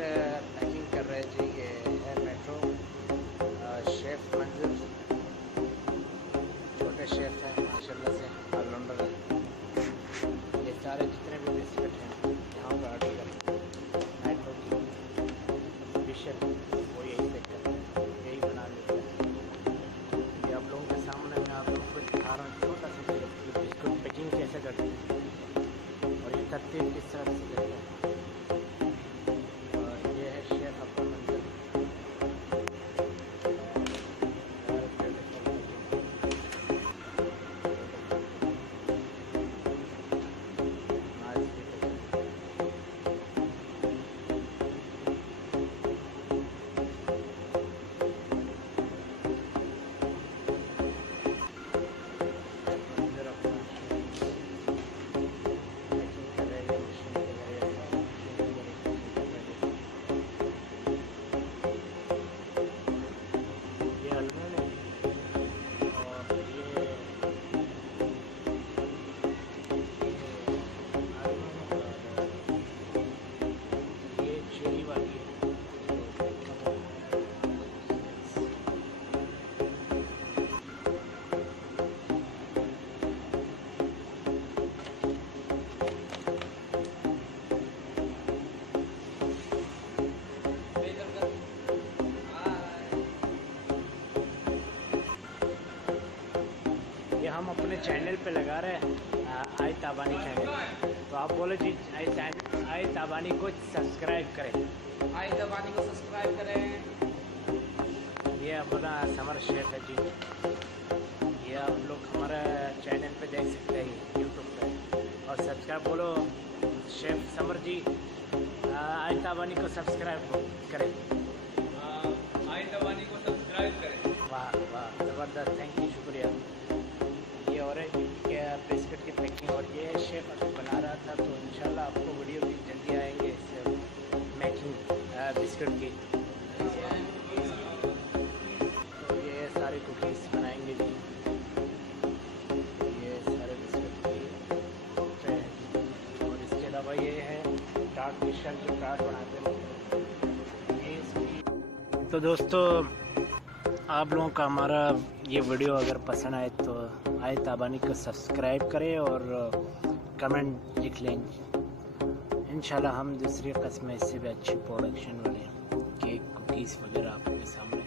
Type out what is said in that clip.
Packing कर रहे जी। ये है मेट्रो शेफ़ मंजिल, छोटे शेफ़ हैं माशाल्लाह से, ऑलराउंडर है। ये सारे जितने भी बिस्किट हैं यहाँ पर ऑर्डर करें। मेट्रो की डिशर वो यही से यही बना लेते हैं। ये आप लोगों के सामने मैं आप लोगों को दिखा रहा हूँ छोटा सा बिस्कुट पैकिंग कैसे करते हैं और ये तरतीब किस तरह से देते हैं। ये है शेफ अपना मंजिल। ये हम अपने चैनल पे लगा रहे हैं आई ताबानी चैनल। तो आप बोलो जी आई ताबानी को सब्सक्राइब करें। आई ताबानी को सब्सक्राइब करें। ये अपना समर शेफ है जी। ये आप लोग हमारा चैनल पे देख सकते हैं यूट्यूब पे। और सब्सक्राइब बोलो शेफ समर जी, आई ताबानी को सब्सक्राइब करें। आई ताबानी को सब्सक्राइब करें। वाह वाह ज़बरदस्त, थैंक यू, शुक्रिया। ये ऑरेंज क्या बिस्किट की पैकिंग और ये शेफ अभी बना रहा था। तो इंशाल्लाह आपको वीडियो भी जल्दी आएंगे इससे मेकिंग बिस्किट की। तो ये सारे कुकीज़ बनाएंगे जी। ये सारे बिस्किट की और इसके अलावा ये है टार्ट डिशर जो टार्ट बनाते हैं ये इसकी। तो दोस्तों आप लोगों का हमारा ये वीडियो अगर पसंद आए तो आई ताबानी को सब्सक्राइब करें और कमेंट लिख लें। इंशाल्लाह हम दूसरी किस्म इससे भी अच्छी प्रोडक्शन वाले केक कुकीज़ वगैरह आपके सामने